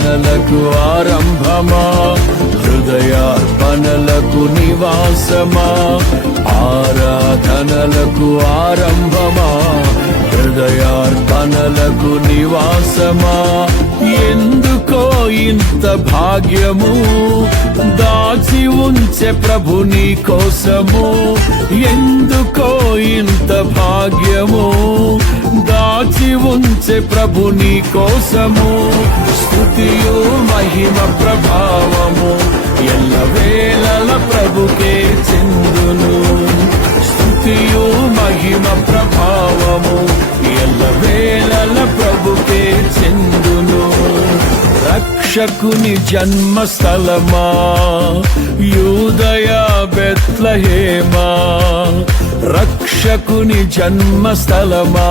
పనలకు ఆరంభమా హృదయార్పణలకు నివాసమా ఆరాధనలకు ఆరంభమా హృదయార్పణలకు నివాసమా ఎందుకో ఇంత భాగ్యము దాచి ఉంచె ప్రభుని కోసము ఎందుకో ఇంత భాగ్యము దాచి ఉంచె ప్రభుని కోసము స్థుతియు మహిమ ప్రభావము ఎల్ల వేళల ప్రభుకే చెందును స్థుతియు మహిమ ప్రభావము ఎల్ల వేళల ప్రభుకే చెందును రక్షకుని జన్మస్థలమా యూదయ బెత్లహేమా రక్షకుని జన్మస్థలమా